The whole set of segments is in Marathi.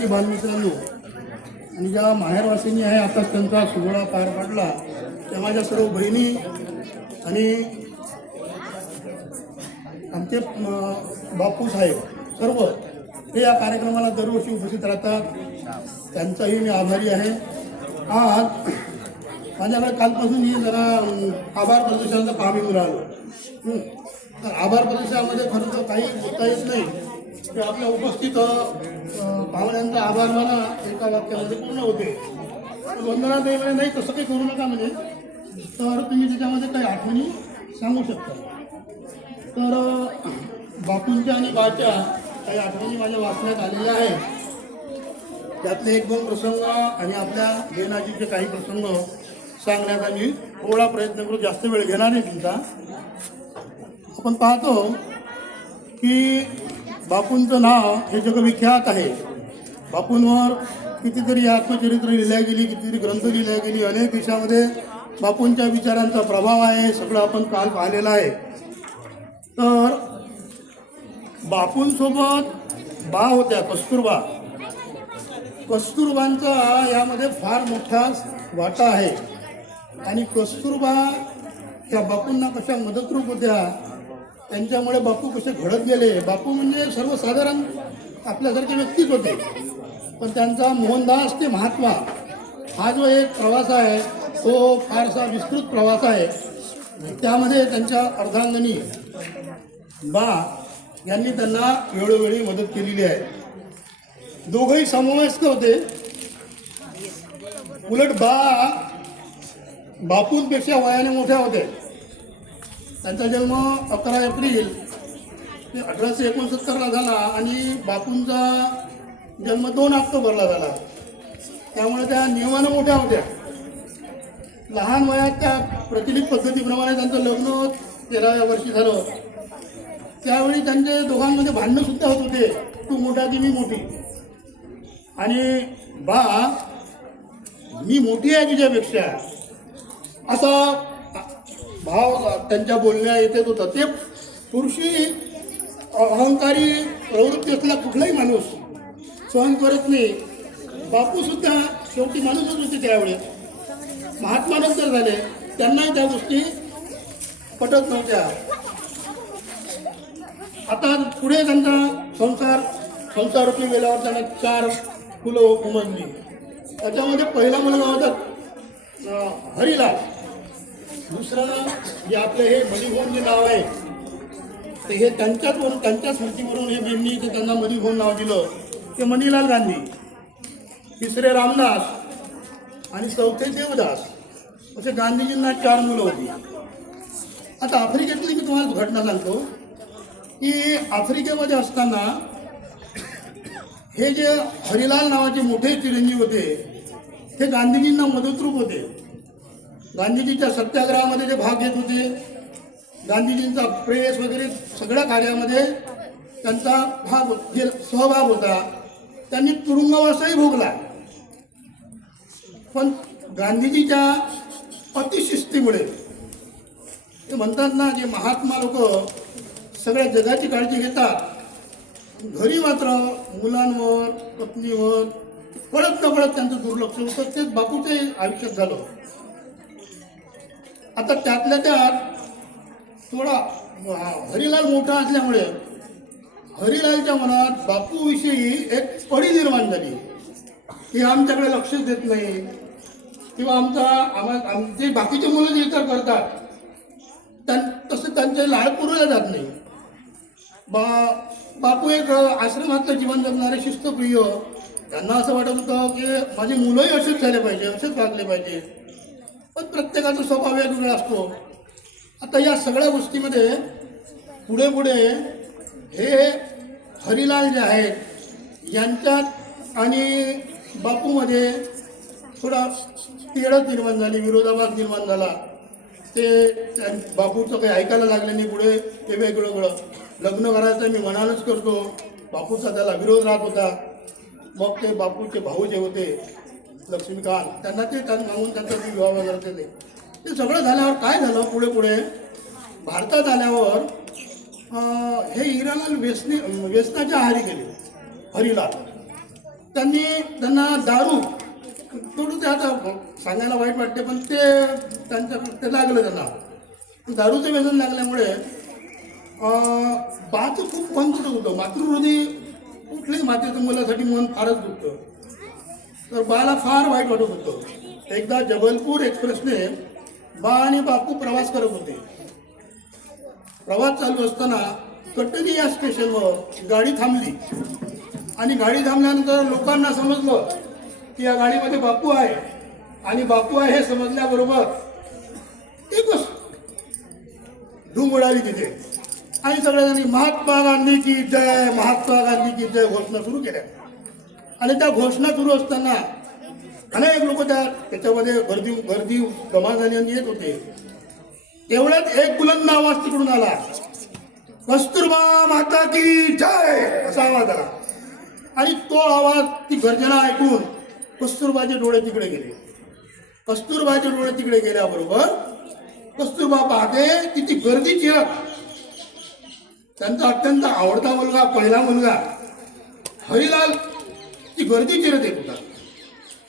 विद्यार्थी बालमित्रांनो आणि ज्या माहेरवासिनी आहे आताच त्यांचा सोहळा पार पडला त्या माझ्या सर्व बहिणी आणि आमचे बापू साहेब सर्व हे या कार्यक्रमाला दरवर्षी उपस्थित राहतात. त्यांचाही मी आभारी आहे. आज माझ्याकडे कालपासून ही जरा आभार प्रदर्शनाचं काम येऊन राहिलं तर आभार प्रदर्शनामध्ये खरं तर काही बोलता येत नाही. ते आपल्या उपस्थित भावनांचा आभार मला एका वाक्यामध्ये पूर्ण होते. वंदना देवाने नाही तसं काही करू नका म्हणजे. तर तुम्ही त्याच्यामध्ये काही आठवणी सांगू शकता. तर बापूंच्या आणि बाच्या काही आठवणी माझ्या वाचण्यात आलेल्या आहेत. त्यातले एक दोन प्रसंग आणि आपल्या देनाजीचे काही प्रसंग सांगण्याचा मी थोडा प्रयत्न करू जास्त वेळ घेणार आहे तुमचा. आपण पाहतो की बापूंचं नाव हे जगविख्यात आहे. बापूंवर कितीतरी आत्मचरित्र लिहिल्या गेली कितीतरी ग्रंथ लिहिल्या गेली. अनेक देशामध्ये बापूंच्या विचारांचा प्रभाव आहे सगळं आपण काल पाहिलेलं आहे. तर बापूंसोबत बा होत्या कस्तुरबा. कस्तुरबांचा यामध्ये फार मोठा वाटा आहे. आणि कस्तुरबा त्या बापूंना कशा मदतरूप होत्या त्यांच्यामुळे बापू कसे घडत गेले? बापू म्हणजे सर्वसाधारण आपल्यासारखे व्यक्तीच होते. पण त्यांचा मोहनदास ते महात्मा. हा जो एक प्रवास आहे तो फारसा विस्तृत प्रवास आहे. त्यामध्ये त्यांच्या अर्धांगणी बा यांनी त्यांना वेळोवेळी मदत केलेली आहे. दोघंही समवयस्क होते. उलट बा बापूंपेक्षा वयाने मोठ्या होत्या त्यांचा जन्म अकरा एप्रिल अठराशे एकोणसत्तरला झाला आणि बापूंचा जन्म दोन ऑक्टोबरला झाला. त्यामुळे त्या नियमानं मोठ्या होत्या. लहान वयात त्या प्रचलित पद्धतीप्रमाणे त्यांचं लग्न तेराव्या वर्षी झालं. त्यावेळी त्यांचे दोघांमध्ये भांडणं सुद्धा होत होते. तू मोठा की मी मोठी? आणि बा मी मोठी आहे तुझ्यापेक्षा. असा भाव त्यांच्या बोलण्या येत होता. ते पुरुषी अहंकारी प्रवृत्ती असलेला कुठलाही माणूस सहन करत नाही. बापू सुद्धा शेवटी माणूसच होते त्यावेळेस महात्मानंतर झाले. त्यांनाही त्या गोष्टी पटत नव्हत्या. आता पुढे त्यांचा संसार संसारूपी गेल्यावर त्यांना चार फुलं उमजली त्याच्यामध्ये पहिला मुलगा होता हरिलाल. दुसरं जे आपलं हे मणिभोन जे नाव आहे तर हे त्यांच्याच त्यांच्या स्मृतीवरून हे बेंनी ते त्यांना मणिभोन नाव दिलं. ते मणिलाल गांधी तिसरे रामदास आणि चौथे देवदास. असे गांधीजींना चार मुलं होती. आता आफ्रिकेतली मी तुम्हाला घटना सांगतो. की आफ्रिकेमध्ये असताना हे जे हरिलाल नावाचे मोठे चिरंजीव होते ते गांधीजींना मदतरूप होते. गांधीजीच्या सत्याग्रहामध्ये जे भाग घेत होते गांधीजींचा प्रेस वगैरे सगळ्या कार्यामध्ये त्यांचा भाग हो-, जे सहभाग होता त्यांनी तुरुंगवासही भोगला. पण गांधीजीच्या अतिशिस्तीमुळे ते म्हणतात ना जे महात्मा लोक सगळ्या जगाची काळजी घेतात घरी मात्र मुलांवर पत्नीवर कळत न कळत त्यांचं दुर्लक्ष होतं तेच बापूच्याही आयुष्यात झालं. आता त्यातल्या त्यात थोडा हरिलाल मोठा असल्यामुळे हरिलालच्या मनात बापूविषयी एक पडी निर्माण झाली. की आमच्याकडे लक्ष देत नाही. किंवा आमचा आम्हा आमचे बाकीचे मुलं जे इतर करतात त्यां तसं त्यांचे लाड पुरवले जात नाही. बा बापू एक आश्रमातलं जीवन जगणारे शिस्तप्रिय. त्यांना असं वाटत होतं की माझी मुलंही असेच झाले पाहिजे असेच वागले पाहिजे. पण प्रत्येकाचा स्वभाव वेगवेगळा असतो. आता या सगळ्या गोष्टीमध्ये पुढे पुढे हे हरिलाल जे आहेत यांच्यात आणि बापूमध्ये थोडा तेढच निर्माण झाली विरोधाभास निर्माण झाला. ते बापूचं काही ऐकायला लागलं नाही पुढे ते वेगळं वेगळं लग्न करायचं मी मनानच करतो. बापूचा त्याला विरोध राहत होता. मग ते बापूचे भाऊ जे होते लक्ष्मीकांत त्यांना ते त्यांना मागून त्यांचा विवाह वगैरे केले. ते सगळं झाल्यावर काय झालं पुढे पुढे? भारतात आल्यावर हे हिरालाल व्यसने व्यसनाच्या आहारी गेले हरिलाल त्यांनी त्यांना दारू थोडं ते आता सांगायला वाईट वाटते पण ते त्यांच्या ते लागलं त्यांना. दारूचं व्यसन लागल्यामुळे अं, बाचं खूप मन सुटत होतं. मातृहृदय कुठल्याही मातेचं मुलासाठी मन फारच दुखतं. तर बाला फार वाईट वाटत होतं. एकदा जबलपूर एक्सप्रेसने बा आणि बापू प्रवास करत होते. प्रवास चालू असताना कटनी या स्टेशनवर गाडी थांबली. आणि गाडी थांबल्यानंतर लोकांना समजलं की या गाडीमध्ये बापू आहे. आणि बापू आहे हे समजल्याबरोबर एकच धूम उडाली तिथे. आणि सगळ्यांनी महात्मा गांधी की जय महात्मा गांधी की जय घोषणा सुरू केल्या. आणि त्या घोषणा सुरू असताना अनेक लोक त्या त्याच्यामध्ये गर्दी गर्दी जमा येत होते. तेवढ्यात एक बुलंद आवाज तिकडून आला. कस्तुरबा माता की जय! असा आवाज आला. आणि तो आवाज ती गर्जना ऐकून कस्तुरबाचे डोळे तिकडे गेले. कस्तुरबाचे डोळे तिकडे गेल्याबरोबर कस्तुरबा पाहते की ती गर्दी चिरत त्यांचा अत्यंत आवडता मुलगा पहिला मुलगा हरिलाल ती गर्दी चिरत येत होता.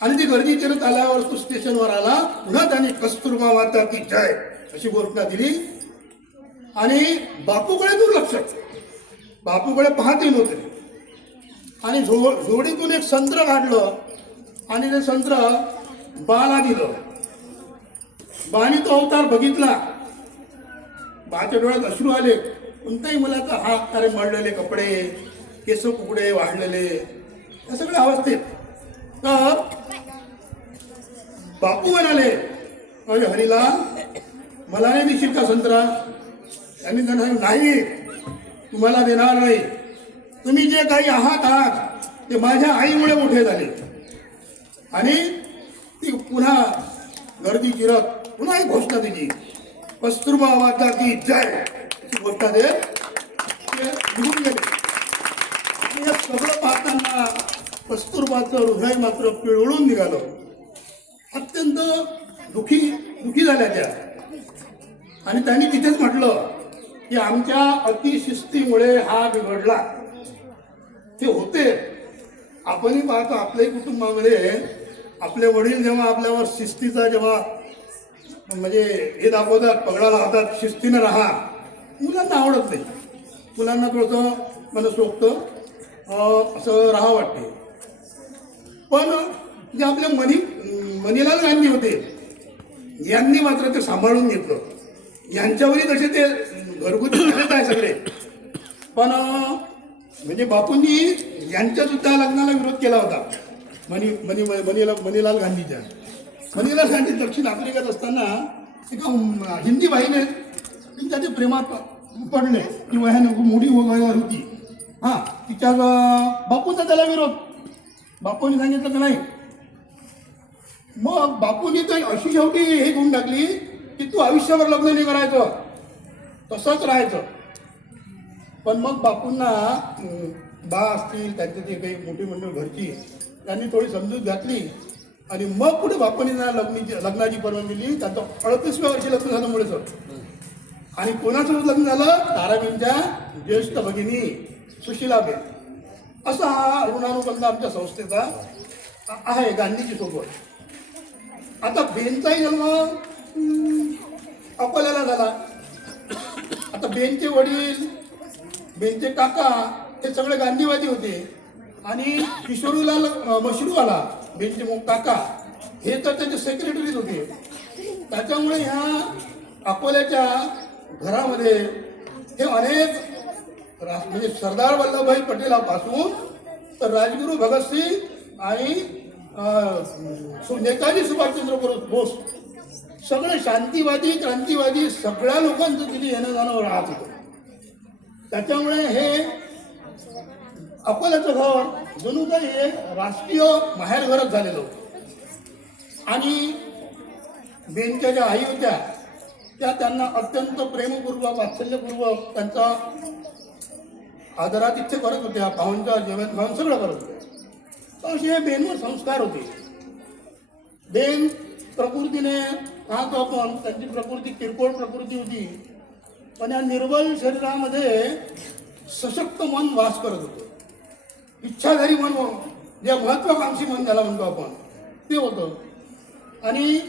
आणि ती गर्दी चिरत आल्यावर तो स्टेशनवर आला पुन्हा त्याने कस्तुरबा माता की जय अशी घोषणा दिली. आणि बापूकडे दुर्लक्ष. बापूकडे पाहते नव्हते आणि झो जोडीतून एक संत्र काढलं. आणि ते संत्र बाला दिलं. बाने तो अवतार बघितला. बाच्या डोळ्यात अश्रू आले. कोणत्याही मुलाचा हात तारे मळलेले कपडे केस कुकडे वाढलेले. या सगळ्या अवस्थेत. तर बापू म्हणाले अरे हरिलाल मला नाही देशील का संत्रा? त्यांनी त्यांना नाही तुम्हाला देणार नाही. तुम्ही जे काही आहात आहात ते माझ्या आईमुळे मोठे झाले. आणि ती पुन्हा गर्दी गिरत पुन्हा एक घोषणा दिली. कस्तुरबा माता की जय घोषणा देत ते निघून गेले. हे सगळं पाहताना कस्तुरबाचं हृदय मात्र पिळवळून निघालं. अत्यंत दुखी दुखी झाल्या त्या. आणि त्यांनी तिथेच म्हटलं की आमच्या अतिशिस्तीमुळे हा बिघडला. ते होते. आपणही पाहतो आपल्याही कुटुंबामध्ये आपले वडील जेव्हा आपल्यावर शिस्तीचा जेव्हा म्हणजे हे दाखवतात पगडा लावतात शिस्तीनं राहा. मुलांना आवडत नाही. मुलांना कळतं मला सोपतं असं राहा वाटते. पण जे आपले मनी मनीलाल गांधी होते यांनी मात्र ते सांभाळून घेतलं. यांच्यावरही तसे ते घरगुती खेळत आहे सगळे. पण म्हणजे बापूंनी यांच्यासुद्धा लग्नाला विरोध केला होता. मनी मनी मनीला मनीलाल गांधीच्या. मनीलाल गांधी दक्षिण आफ्रिकेत असताना एका हिंदी बाईने त्याच्या प्रेमात पडले ती वयाने मोठी वयावर होती. हां तिच्या बापूचा बापूंचा त्याला विरोध. बापूने सांगितलं की नाही? मग बापूने तर अशी शेवटी हे घेऊन टाकली की तू आयुष्यभर लग्न नाही करायचं. तसंच राहायचं. पण मग बापूंना बा असतील त्यांचे जे काही मोठी मंडळ घरची त्यांनी थोडी समजूत घातली. आणि मग पुढे बापूने ना लग्नाची लग्नाची परवानगी दिली. त्यांचं अडतीसव्या वर्षी लग्न झालं मुळे सर. आणि कोणासोबत लग्न झालं? ताराबींच्या ज्येष्ठ भगिनी सुशिलाबेन. असा हा ऋणानुबंध आमच्या संस्थेचा आहे गांधीजी सोबत. आता बेनचाही जन्म अकोल्याला झाला. आता बेनचे वडील बेनचे काका हे सगळे गांधीवादी होते. आणि किशोरीलाल मशरूवाला बेनचे मो- काका हे तर त्याचे सेक्रेटरीज होते. त्याच्यामुळे ह्या अकोल्याच्या घरामध्ये हे अनेक म्हणजे सरदार वल्लभभाई पटेलापासून तर राजगुरू भगतसिंग आणि नेताजी सुभाषचंद्र बोस- बोस. सगळे शांतीवादी क्रांतीवादी सगळ्या लोकांचं तिथे येणं जाणं राहत होतं. त्याच्यामुळे हे अकोल्याचं घर जणू काही हे राष्ट्रीय माहेरघरच झालेलं होतं. आणि बेनच्या ज्या आई होत्या त्या त्यांना अत्यंत प्रेमपूर्वक वात्सल्यपूर्वक त्यांचा आदरातिथ्य करत होत्या पाहुणचा जेवण खाऊन सगळं करत होत्या असे बेनवर संस्कार होते. बेन प्रकृतीने पाहतो आपण त्यांची प्रकृती किरकोळ प्रकृती होती. पण या निर्बल शरीरामध्ये सशक्त मन वास करत होतं. इच्छाधारी मन जे महत्वाकांक्षी मन ज्याला म्हणतो आपण ते होतं. आणि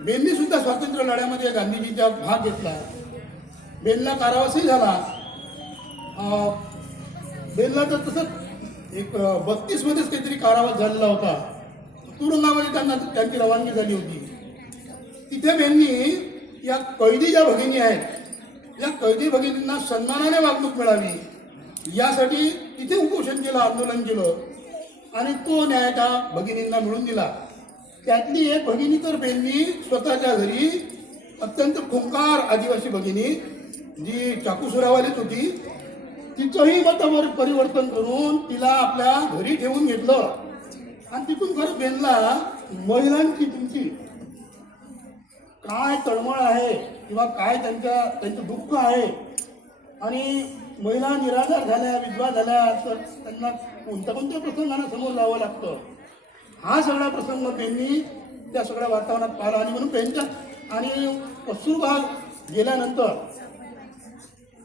बेननीसुद्धा स्वातंत्र्य लढ्यामध्ये गांधीजींचा भाग घेतला. बेनला कारावासही झाला. अं, बेनला तर तसंच एक बत्तीसमध्येच काहीतरी कारावास झालेला होता. तुरुंगामध्ये त्यांना त्यांची रवानगी झाली होती. तिथे बेननी या कैदी ज्या भगिनी आहेत या कैदी भगिनींना सन्मानाने वागणूक मिळावी. यासाठी तिथे उपोषण केलं आंदोलन केलं. आणि तो न्याय त्या भगिनींना मिळून दिला. त्यातली एक भगिनी तर बेननी स्वतःच्या घरी अत्यंत खुंकार आदिवासी भगिनी जी चाकूसुरावालीच होती. तिचंही मतावर परिवर्तन करून तिला आपल्या घरी ठेवून घेतलं. आणि तिथून खरं बेनला महिलांची तुमची. काय तळमळ आहे किंवा काय त्यांच्या त्यांचं दुःख आहे? आणि महिला निराधार झाल्या विधवा झाल्या तर त्यांना कोणत्या कोणत्या प्रसंगांना समोर जावं लागतं? हा सगळा प्रसंग त्यांनी त्या सगळ्या वातावरणात पाहिला. आणि म्हणून त्यांच्या आणि कस्तुरबा गेल्यानंतर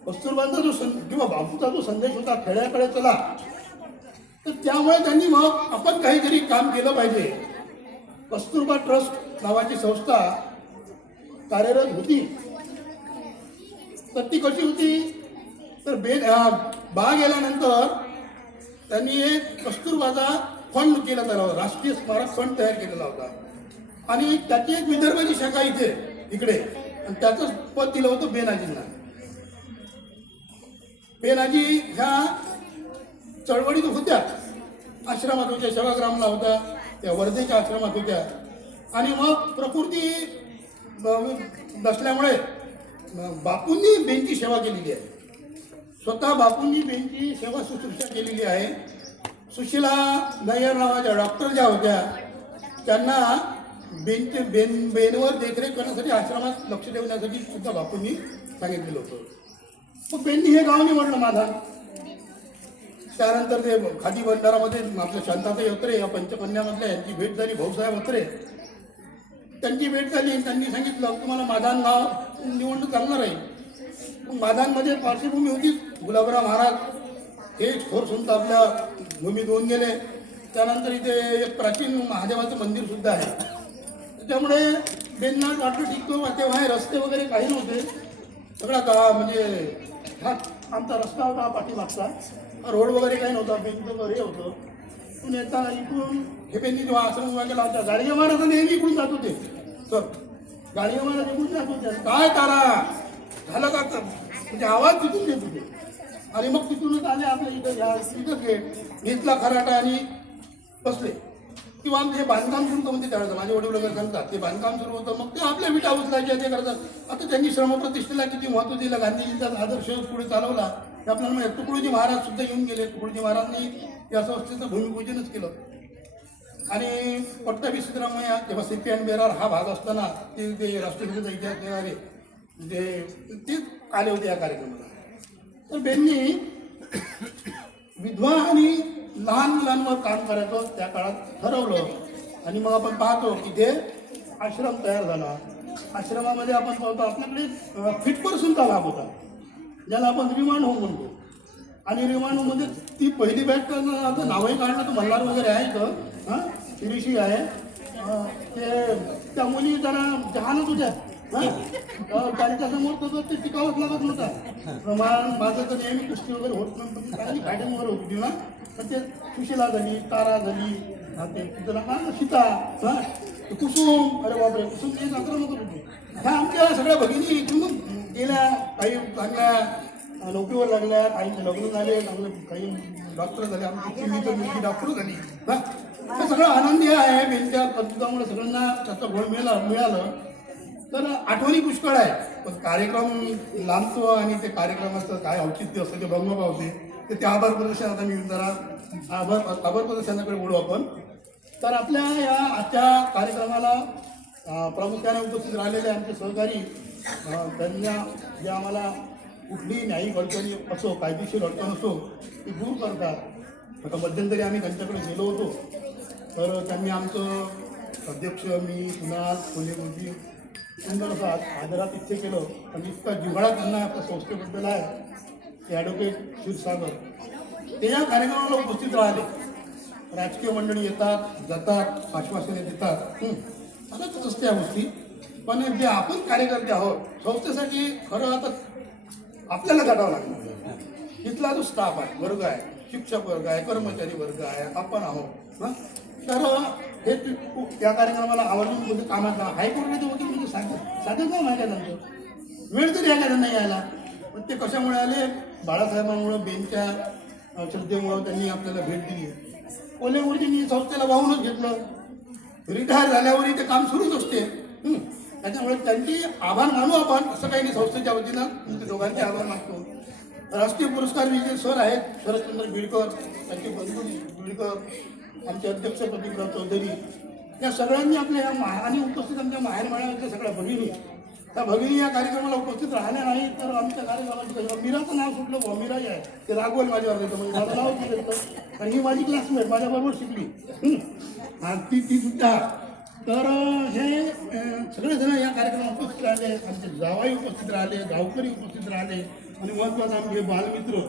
कस्तुरबांचा जो सं किंवा बापूचा जो संदेश होता खेड्याकडे चला. तर त्यामुळे त्यांनी मग आपण काहीतरी काम केलं पाहिजे. कस्तुरबा ट्रस्ट नावाची संस्था कार्यरत होती. तर ती कशी होती? तर बे बा गेल्यानंतर त्यांनी एक कस्तुरबाचा फंड केला त्याला राष्ट्रीय स्मारक फंड तयार केलेला होता. आणि त्याची एक विदर्भाची शाखा इथे इकडे. आणि त्याचं पद दिलं होतं बेनाजींना. बेनाजी ह्या चळवळीत होत्या. आश्रमात होत्या सेवाग्रामला होत्या त्या वर्धेच्या आश्रमात होत्या. आणि मग प्रकृती नसल्यामुळे बापूंनी बेंची सेवा केलेली आहे. स्वतः बापूंनी बेंची सेवा शुश्रूषा केलेली आहे. सुशीला नय्यर नावाच्या डॉक्टर ज्या होत्या त्यांना बेंच बेन बेनवर देखरेख करण्यासाठी आश्रमात लक्ष ठेवण्यासाठी सुद्धा बापूंनी सांगितलेलं होतं. मग त्यांनी हे गाव निवडलं माझा. त्यानंतर ते खादी भंडारामध्ये आपल्या शांताताई अत्रे या पंचकन्यामधल्या यांची भेट झाली भाऊसाहेब अत्रे त्यांची भेट झाली त्यांनी सांगितलं तुम्हाला माधान गाव निवडणूक चालणार आहे. माधानमध्ये पार्श्वभूमी होती गुलाबराव महाराज. हे थोर संत आपल्या भूमीत होऊन गेले. त्यानंतर इथे एक प्राचीन महादेवाचं मंदिर सुद्धा आहे. त्याच्यामुळे बेनना वाटलं टिकतो तेव्हा हे रस्ते वगैरे काही नव्हते. सगळा गाव म्हणजे हा आमचा रस्ता होता पाठीमागचा. रोड वगैरे काही नव्हता बेनचं वगैरे हे होतं. पण येता इकडून हे बेननी जेव्हा आश्रम उभा केला होता. गाडगे महाराज नेहमी इकडून जात होते. सर गाडगे महाराज इकडून जात होते. काय तारा? झालं का तर? म्हणजे आवाज तिथून येत होते. आणि मग तिथूनच आले आपल्या इथं घ्या इथं घेतला खराटा आणि बसले. किंवा ते बांधकाम सुरू होतं म्हणजे त्यावेळेस माझे वडील वगैरे सांगतात ते बांधकाम सुरू होतं. मग ते आपल्या विटा उचलायचे ते करतात. आता त्यांनी श्रमप्रतिष्ठेला किती महत्त्व दिलं गांधीजींचा आदर्श पुढे चालवला. ते आपल्याला म्हणजे तुकडोजी महाराज सुद्धा येऊन गेले. तुकडोजी महाराजांनी या संस्थेचं भूमिपूजनच केलं. आणि पट्टाभी सिद्धरामय्या तेव्हा सीपी एन बेरार हा भाग असताना ते ते राष्ट्रपतीचा इतिहास देणारे ते तेच आले होते या कार्यक्रमाला. तर त्यांनी विधवा आणि लहान मुलांवर काम करायचं त्या काळात ठरवलं. आणि मग आपण पाहतो की ते आश्रम तयार झाला. आश्रमामध्ये आपण पाहतो आपल्याकडे फिट पर्सनचा लाभ होता. ज्याला आपण रिमांड होम म्हणतो. आणि रिमांड होममध्ये म्हणजे ती पहिली बॅच आता नावही काढलं तर मल्हार वगैरे आहे इथं. हां शिरीशी आहे. ते त्या मुली जरा जहानच होत्या. त्यांच्यासमोर तसं ते शिकावंच लागत नव्हतं. मा- माझं तर नेहमी कुस्ती वगैरे होत नव्हतं. चांगली फायटिंग वगैरे होती ना पण ते सुशिला झाली तारा झाली ते तिथं ना सीता कुसुम अरे बापरे कुसुम ते आक्रमक होते. ह्या आमच्या सगळ्या भगिनी इथून गेल्या काही चांगल्या नोकरीवर लागल्या काही लग्न झाले चांगले काही डॉक्टर झाले आमची मुलगी डॉक्टर झाली. हा. सगळं आनंदी आहे त्यांच्या कर्तृत्वामुळे सगळ्यांना त्याचं गोळ मिळालं मिळालं. तर आठवणी पुष्कळ आहे पण कार्यक्रम लांबतो आणि ते कार्यक्रमाचं काय औचित्य असतं ते भंग पावते. तर त्या आभार प्रदर्शन आता मी जरा आभार आभार प्रदर्शनाकडे बोलू आपण. तर आपल्या या आजच्या कार्यक्रमाला प्रामुख्याने उपस्थित राहिलेले आमचे सहकारी त्यांना जे आम्हाला कुठलीही न्यायिक अडचणी असो कायदेशीर अडचण असो ती दूर करतात. आता मध्यंतरी आम्ही त्यांच्याकडे गेलो होतो. तर त्यांनी आमचं अध्यक्ष मी कुणाल कोले गुरुजी सुंदर असं केलं आणि इतका जिव्हाळा त्यांना आपल्या संस्थेबद्दल आहे ते ॲडव्होकेट क्षीरसागर. ते या कार्यक्रमाला उपस्थित राहिले. राजकीय मंडळी येतात जातात आश्वासने देतात. हं. चालतच असते या गोष्टी. पण जे आपण कार्यकर्ते आहोत संस्थेसाठी खरं आता आपल्याला गाठावं लागणार. इथला जो स्टाफ आहे वर्ग आहे शिक्षक वर्ग आहे कर्मचारी वर्ग आहे आपण आहोत तर हे खूप या कार्यक्रमाला आवर्जून म्हणजे कामात हायकोर्टाचे वकील साधं साधं काम आहे वेळ तरी एखादा नाही आला यायला? पण ते कशामुळे आले? बाळासाहेबांमुळं बेनच्या श्रद्धेमुळं त्यांनी आपल्याला भेट दिली. ओले गुरुजींनी संस्थेला वाहूनच घेतलं. रिटायर झाल्यावरही ते काम सुरूच असते. त्याच्यामुळे त्यांचे आभार मानू आपण असं काही नाही संस्थेच्या वतीनं. तुमचे दोघांचे आभार मानतो. राष्ट्रीय पुरस्कार विजय सर आहेत शरदचंद्र बिडकर त्यांचे बंधू बिडकर आमचे अध्यक्ष प्रदीपराव चौधरी या सगळ्यांनी आपल्या या मा आणि उपस्थित आमच्या माहेर माळ्याच्या सगळ्या भगिनी. त्या भगिनी या कार्यक्रमाला उपस्थित राहिल्या नाही तर आमच्या कार्यक्रमाची कसं मीराचं नाव सुटलं बुवा मीराही आहे. ते रागवल माझ्यावर येतं म्हणजे माझं नाव आणि ही माझी क्लासमेट माझ्याबरोबर शिकली. आणि ती ती सुद्धा. तर हे सगळेजण या कार्यक्रमात उपस्थित राहिले. आमचे जावाई उपस्थित राहिले गावकरी उपस्थित राहिले. आणि महत्त्वाचं आमचे बालमित्र.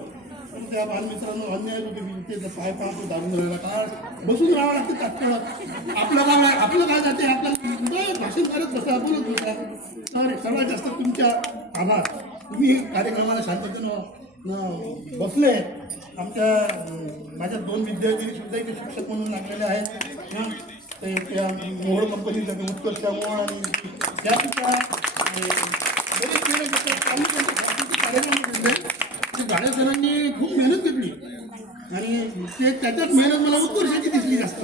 पण त्या बालमित्रांनो अन्याय लोक की ते पाय पाहतो दारून राहिला काय बसून राहावं लागतं तात्काळ आपलं काय आपलं काय जाते? आपल्याला भाषण करत बसा बोलत बसा. तर सर्वात जास्त तुमच्या आभार. तुम्ही कार्यक्रमाला शांततेनं बसले. आमच्या माझ्या दोन विद्यार्थी सुद्धा इथे शिक्षक म्हणून लागलेले आहेत. ते त्या मोहोळ कंपनीचा उत्कर्ष मोहोळ आणि त्यासुद्धा बरेच कार्यक्रम घेतले. खूप मेहनत घेतली. आणि ते त्याच्यात मेहनत मला उत्कर्षाची दिसली जास्त.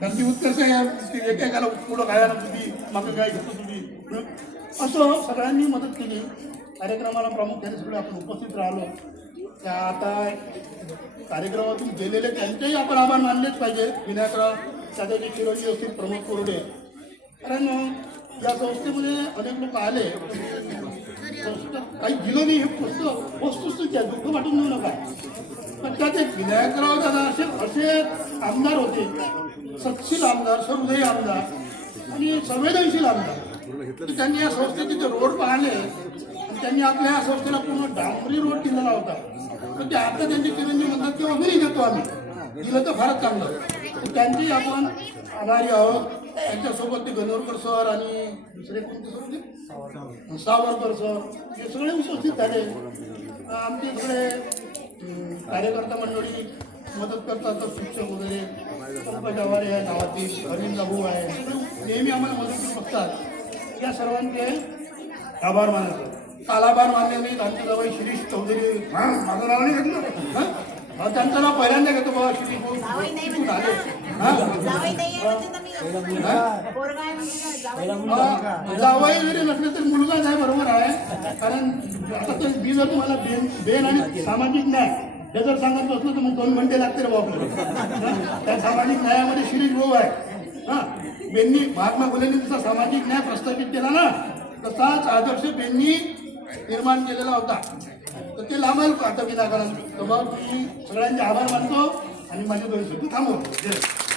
कारण ती उत्कर्ष या एकेकाला पुढं गायला तुम्ही मागं काय घेतो तुम्ही. असं सगळ्यांनी मदत केली. कार्यक्रमाला प्रामुख्याने सगळे आपण उपस्थित राहिलो. त्या आता कार्यक्रमातून गेलेले त्यांचेही आपण आभार मानलेच पाहिजे. विनायकराव दादाजी चिरोजी असतील प्रमोद कोरडे. कारण या संस्थेमध्ये अनेक लोक आले. संस्कृत काही दिलं नाही हे पुस्तक वस्तुस्थिती आहे दुःख वाटून देऊ नका. पण त्यात एक विनायकराव दादा असे असे आमदार होते. सत्शील आमदार सहृदयी आमदार आणि संवेदनशील आमदार. तर त्यांनी या संस्थेचे जे रोड पाहिले आणि त्यांनी आपल्या या संस्थेला पूर्ण डांबरी रोड दिलेला होता. तर ते आता त्यांचे चिरंजीव म्हणतात की घरी देतो आम्ही. दिलं तर फारच चांगलं. त्यांची आपण आभारी आहोत. त्यांच्यासोबत ते गणोरकर सर आणि दुसरे कोणते सर होते? सावरकर. सर. हे सगळे उपस्थित झाले. आमचे सगळे कार्यकर्ता मंडळी मदत करतात तर शिक्षक वगैरे आवारे आहे गावातील अरविंद भाऊ आहे. नेहमी आम्हाला मदत करू बघतात या सर्वांचे आभार मानायचं काल आभार मानले नाहीत आमचे जवळ शिरीष चौधरी माझं नाव नाही घेतलं. हा? हा, त्यांचं नाव पहिल्यांदा घेतो बाबा शिरीष भाऊ. आले? जावई जरी नसले तरी मुलगाच आहे बरोबर आहे? कारण आता तर मी जर तुम्हाला बेन बेन आणि सामाजिक न्याय हे जर सांगत असलं तर मग दोन घंटे लागते रे बाबा आपल्याला त्या सामाजिक न्यायामध्ये शिरीष भाऊ आहे. हा? बेननी महात्मा फुलेंनी जसा सामाजिक न्याय प्रस्थापित केला ना तसाच आदर्श बेंनी निर्माण केलेला होता. तर ते लांबायला आता विनाकारण. तर मग मी सगळ्यांचे आभार मानतो आणि माझे दोन शब्द थांबवतो.